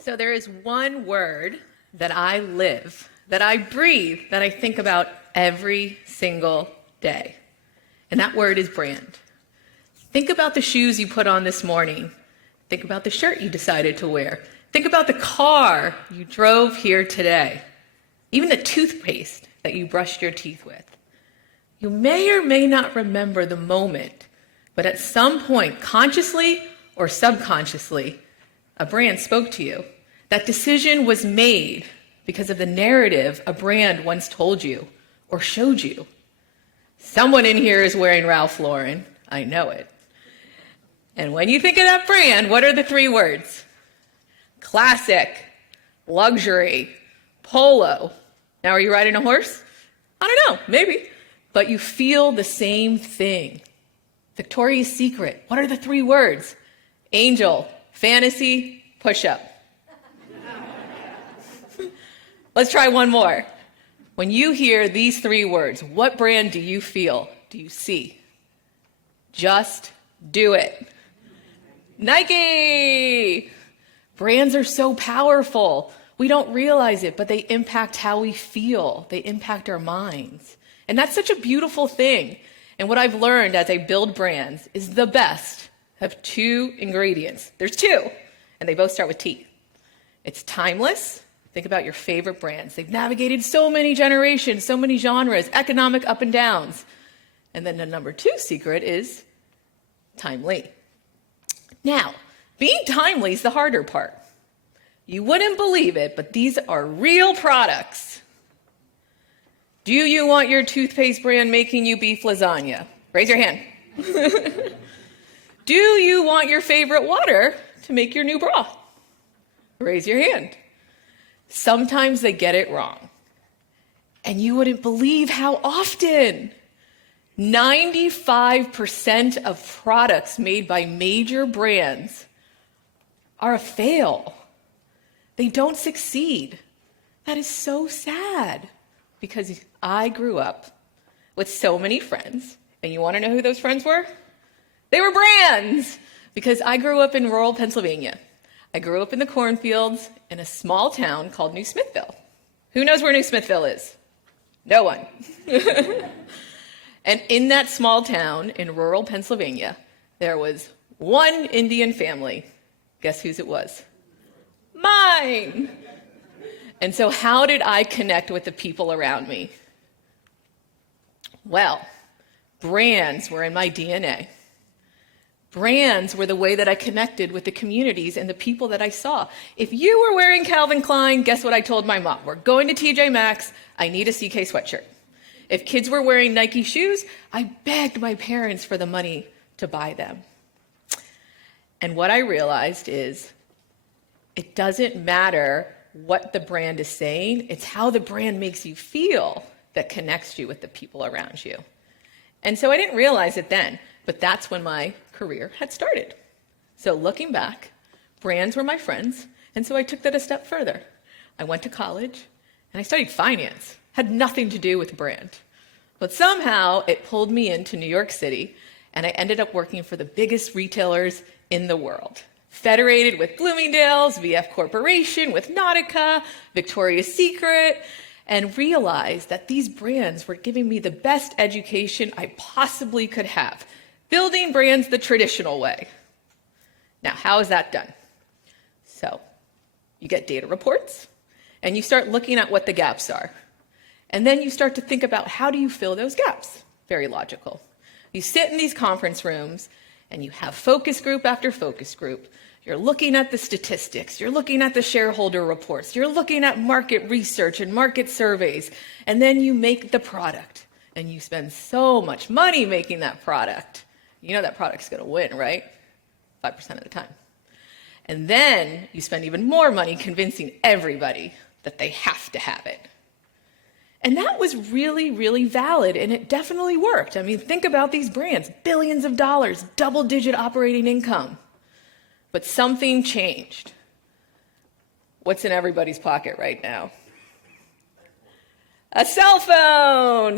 So there is one word that I live, that I breathe, that I think about every single day. And that word is brand. Think about the shoes you put on this morning. Think about the shirt you decided to wear. Think about the car you drove here today. Even the toothpaste that you brushed your teeth with. You may or may not remember the moment, but at some point, consciously or subconsciously, a brand spoke to you. That decision was made because of the narrative a brand once told you or showed you. Someone in here is wearing Ralph Lauren. I know it. And when you think of that brand, what are the three words? Classic, luxury, polo. Now, are you riding a horse? I don't know, maybe. But you feel the same thing. Victoria's Secret. What are the three words? Angel, fantasy, push-up. Let's try one more. When you hear these three words, what brand do you feel? Do you see? Just do it. Nike! Brands are so powerful. We don't realize it, but they impact how we feel. They impact our minds. And that's such a beautiful thing. And what I've learned as I build brands is the best have two ingredients. There's two, and they both start with T. It's timeless. Think about your favorite brands. They've navigated so many generations, so many genres, economic up and downs. And then the number two secret is timely. Now, being timely is the harder part. You wouldn't believe it, but these are real products. Do you want your toothpaste brand making you beef lasagna? Raise your hand. Do you want your favorite water to make your new bra? Raise your hand. Sometimes they get it wrong. And you wouldn't believe how often. 95% of products made by major brands are a fail. They don't succeed. That is so sad because I grew up with so many friends. And you want to know who those friends were? They were brands because I grew up in rural Pennsylvania. I grew up in the cornfields in a small town called New Smithville. Who knows where New Smithville is? No one. And in that small town in rural Pennsylvania, there was one Indian family. Guess whose it was? Mine. And so how did I connect with the people around me? Well, brands were in my DNA. Brands were the way that I connected with the communities and the people that I saw. If you were wearing Calvin Klein, guess what I told my mom? We're going to TJ Maxx. I need a CK sweatshirt. If kids were wearing Nike shoes, I begged my parents for the money to buy them. And what I realized is it doesn't matter what the brand is saying. It's how the brand makes you feel that connects you with the people around you. And so I didn't realize it then, but that's when my career had started. So looking back, brands were my friends, and so I took that a step further. I went to college, and I studied finance. Had nothing to do with brand. But somehow it pulled me into New York City, and I ended up working for the biggest retailers in the world. Federated with Bloomingdale's, VF Corporation, with Nautica, Victoria's Secret, and realized that these brands were giving me the best education I possibly could have. Building brands the traditional way. Now, how is that done? So, you get data reports, and you start looking at what the gaps are. And then you start to think about how do you fill those gaps? Very logical. You sit in these conference rooms, and you have focus group after focus group. You're looking at the statistics. You're looking at the shareholder reports. You're looking at market research and market surveys. And then you make the product. And you spend so much money making that product. You know that product's going to win, right? 5% of the time. And then you spend even more money convincing everybody that they have to have it. And that was really, really valid, and it definitely worked. I mean, think about these brands, billions of dollars, double-digit operating income. But something changed. What's in everybody's pocket right now? A cell phone!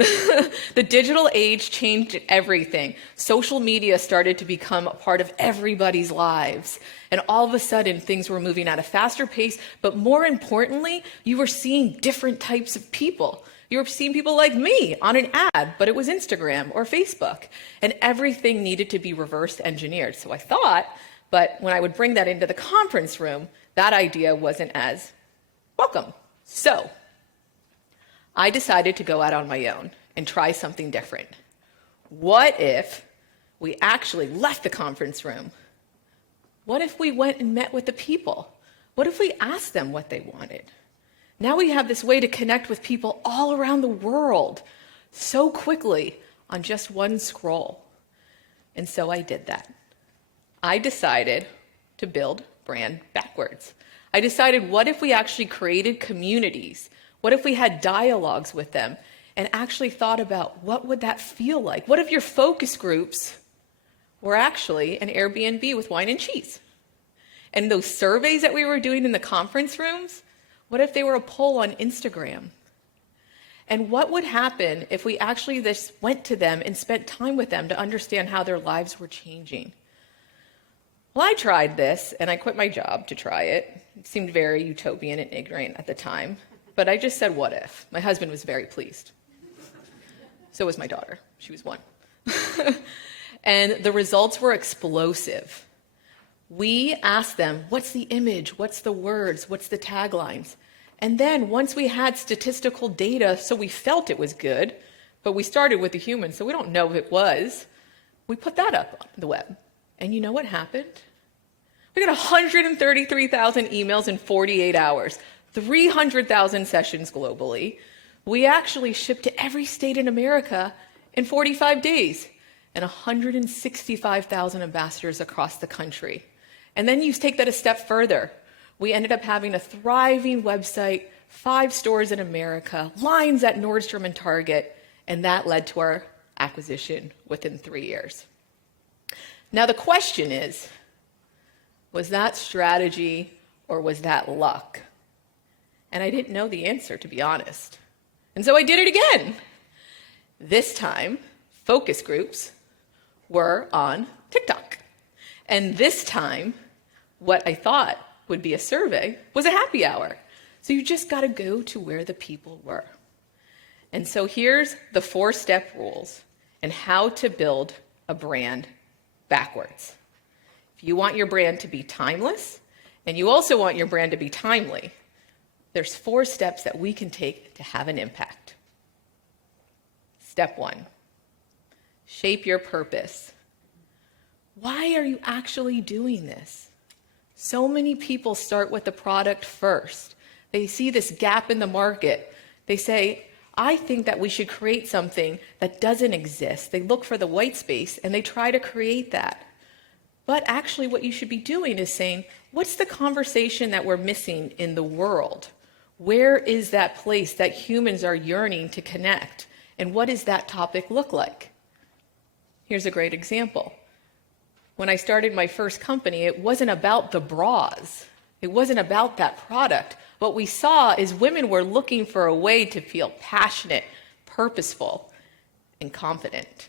The digital age changed everything. Social media started to become a part of everybody's lives. And all of a sudden, things were moving at a faster pace. But more importantly, you were seeing different types of people. You were seeing people like me on an ad, but it was Instagram or Facebook. And everything needed to be reverse engineered. So I thought, but when I would bring that into the conference room, that idea wasn't as welcome. So I decided to go out on my own and try something different. What if we actually left the conference room? What if we went and met with the people? What if we asked them what they wanted? Now we have this way to connect with people all around the world so quickly on just one scroll. And so I did that. I decided to build brand backwards. I decided, what if we actually created communities? What if we had dialogues with them and actually thought about what would that feel like? What if your focus groups were actually an Airbnb with wine and cheese? And those surveys that we were doing in the conference rooms, what if they were a poll on Instagram? And what would happen if we actually just went to them and spent time with them to understand how their lives were changing? Well, I tried this, and I quit my job to try it. It seemed very utopian and ignorant at the time. But I just said, what if? My husband was very pleased. So was my daughter. She was 1. And the results were explosive. We asked them, what's the image? What's the words? What's the taglines? And then once we had statistical data, so we felt it was good, but we started with the humans, so we don't know if it was, we put that up on the web. And you know what happened? We got 133,000 emails in 48 hours. 300,000 sessions globally. We actually shipped to every state in America in 45 days and 165,000 ambassadors across the country. And then you take that a step further. We ended up having a thriving website, 5 stores in America, lines at Nordstrom and Target, and that led to our acquisition within 3 years. Now the question is, was that strategy or was that luck? And I didn't know the answer, to be honest. And so I did it again. This time, focus groups were on TikTok. And this time, what I thought would be a survey was a happy hour. So you just got to go to where the people were. And so here's the 4-step rules and how to build a brand backwards. If you want your brand to be timeless, and you also want your brand to be timely, there's 4 steps that we can take to have an impact. Step 1, shape your purpose. Why are you actually doing this? So many people start with the product first. They see this gap in the market. They say, I think that we should create something that doesn't exist. They look for the white space and they try to create that. But actually what you should be doing is saying, what's the conversation that we're missing in the world? Where is that place that humans are yearning to connect? And what does that topic look like? Here's a great example. When I started my first company, it wasn't about the bras. It wasn't about that product. What we saw is women were looking for a way to feel passionate, purposeful, and confident.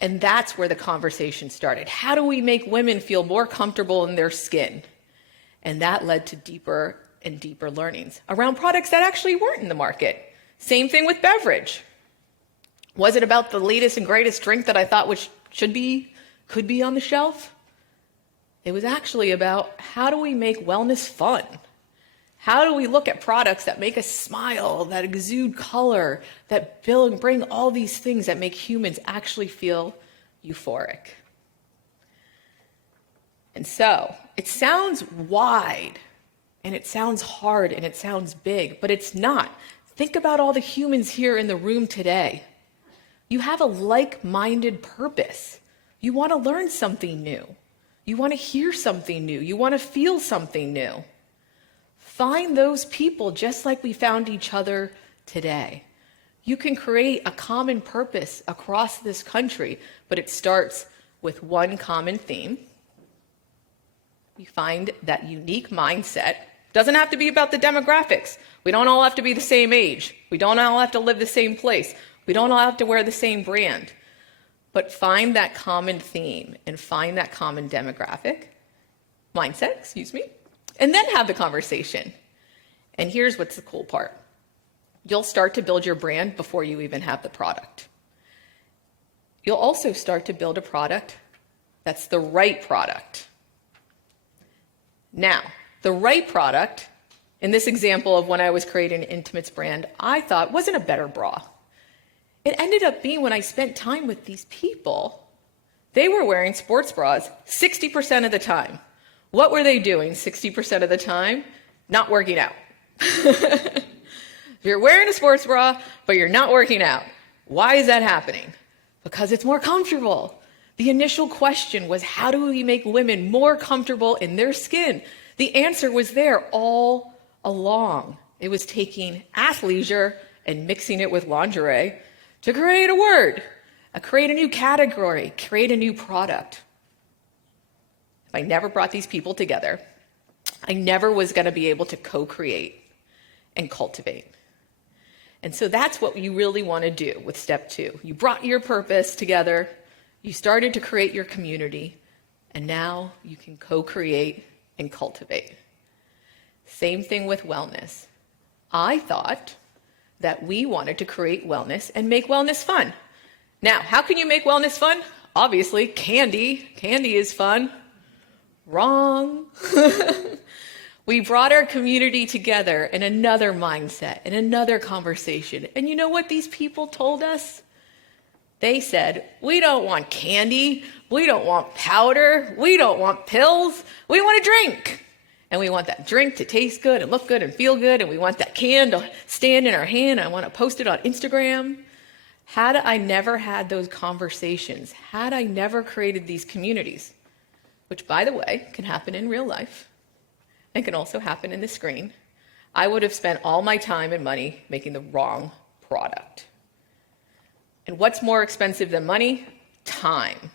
And that's where the conversation started. How do we make women feel more comfortable in their skin? And that led to deeper and deeper learnings around products that actually weren't in the market. Same thing with beverage. Was it about the latest and greatest drink that I thought could be on the shelf? It was actually about how do we make wellness fun? How do we look at products that make us smile, that exude color, that bring all these things that make humans actually feel euphoric? And so it sounds wide, and it sounds hard, and it sounds big, but it's not. Think about all the humans here in the room today. You have a like-minded purpose. You want to learn something new. You want to hear something new. You want to feel something new. Find those people just like we found each other today. You can create a common purpose across this country, but it starts with one common theme you find that unique mindset. Doesn't have to be about the demographics. We don't all have to be the same age. We don't all have to live the same place. We don't all have to wear the same brand. But find that common theme and find that common mindset, and then have the conversation. And here's what's the cool part. You'll start to build your brand before you even have the product. You'll also start to build a product that's the right product. Now, the right product, in this example of when I was creating an intimates brand, I thought wasn't a better bra. It ended up being when I spent time with these people, they were wearing sports bras 60% of the time. What were they doing 60% of the time? Not working out. You're wearing a sports bra, but you're not working out. Why is that happening? Because it's more comfortable. The initial question was, how do we make women more comfortable in their skin? The answer was there all along. It was taking athleisure and mixing it with lingerie to create a word, create a new category, create a new product. If I never brought these people together, I never was going to be able to co-create and cultivate. And so that's what you really want to do with step 2. You brought your purpose together, you started to create your community, and now you can co-create and cultivate. Same thing with wellness. I thought that we wanted to create wellness and make wellness fun. Now, how can you make wellness fun? Obviously, candy. Candy is fun. Wrong. We brought our community together in another mindset, in another conversation. And you know what these people told us? They said, we don't want candy, we don't want powder, we don't want pills, we want a drink. And we want that drink to taste good and look good and feel good, and we want that can to stand in our hand, and I want to post it on Instagram. Had I never had those conversations, had I never created these communities, which, by the way, can happen in real life, and can also happen in the screen, I would have spent all my time and money making the wrong product. And what's more expensive than money? Time.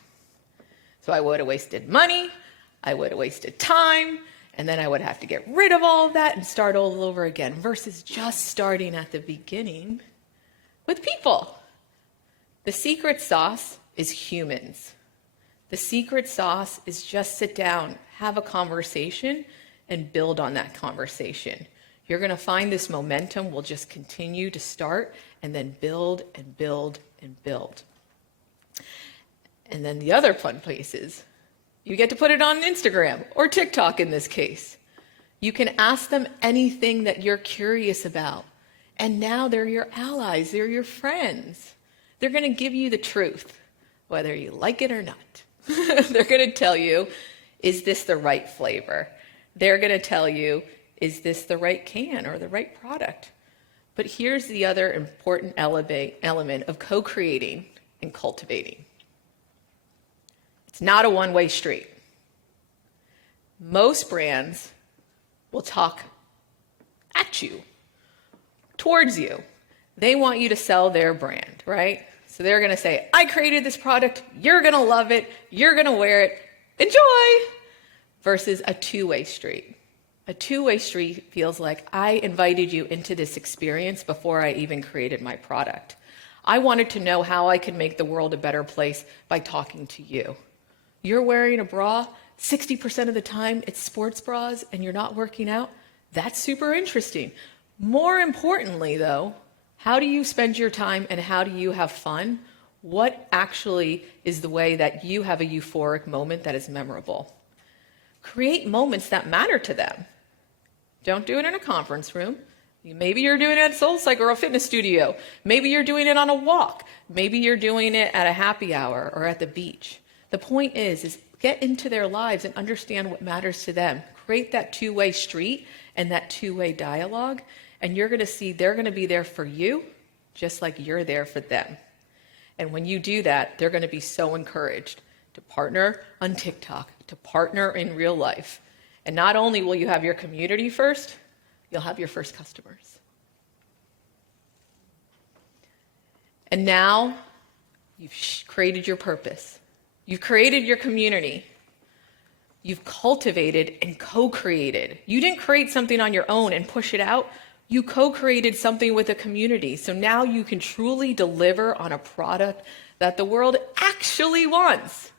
So I would have wasted money, I would have wasted time, and then I would have to get rid of all of that and start all over again, versus just starting at the beginning with people. The secret sauce is humans. The secret sauce is just sit down, have a conversation, and build on that conversation. You're going to find this momentum will just continue to start and then build and build and build. And then the other fun places, you get to put it on Instagram or TikTok in this case. You can ask them anything that you're curious about. And now they're your allies, they're your friends. They're going to give you the truth, whether you like it or not. They're going to tell you, is this the right flavor? They're going to tell you, is this the right can or the right product? But here's the other important element of co-creating and cultivating. It's not a one-way street. Most brands will talk at you, towards you. They want you to sell their brand, right? So they're going to say, I created this product, you're going to love it, you're going to wear it, enjoy! Versus a two-way street. A two-way street feels like I invited you into this experience before I even created my product. I wanted to know how I could make the world a better place by talking to you. You're wearing a bra, 60% of the time it's sports bras and you're not working out. That's super interesting. More importantly though, how do you spend your time and how do you have fun? What actually is the way that you have a euphoric moment that is memorable? Create moments that matter to them. Don't do it in a conference room. Maybe you're doing it at SoulCycle or a fitness studio. Maybe you're doing it on a walk. Maybe you're doing it at a happy hour or at the beach. The point is get into their lives and understand what matters to them. Create that two-way street and that two-way dialogue, and you're going to see they're going to be there for you just like you're there for them. And when you do that, they're going to be so encouraged to partner on TikTok, to partner in real life. And not only will you have your community first, you'll have your first customers. And now you've created your purpose. You've created your community. You've cultivated and co-created. You didn't create something on your own and push it out. You co-created something with a community. So now you can truly deliver on a product that the world actually wants.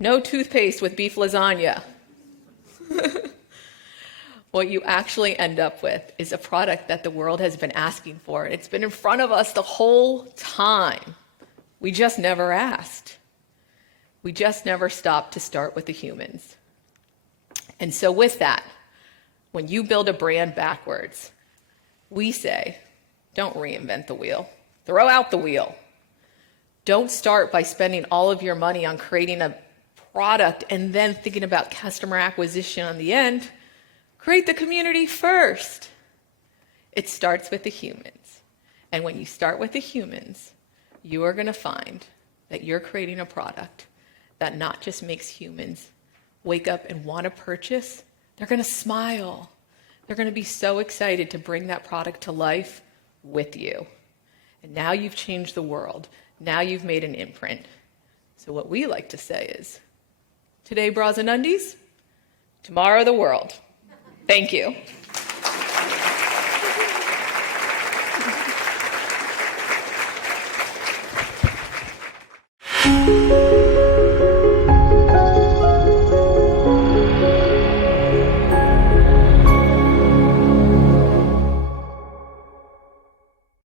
No toothpaste with beef lasagna. What you actually end up with is a product that the world has been asking for. It's been in front of us the whole time. We just never asked. We just never stopped to start with the humans. And so with that, when you build a brand backwards, we say, don't reinvent the wheel. Throw out the wheel. Don't start by spending all of your money on creating a product and then thinking about customer acquisition on the end. Create the community first. It starts with the humans. And when you start with the humans, you are going to find that you're creating a product that not just makes humans wake up and want to purchase, they're going to smile. They're going to be so excited to bring that product to life with you. And now you've changed the world. Now you've made an imprint. So what we like to say is, today bras and undies, tomorrow the world. Thank you.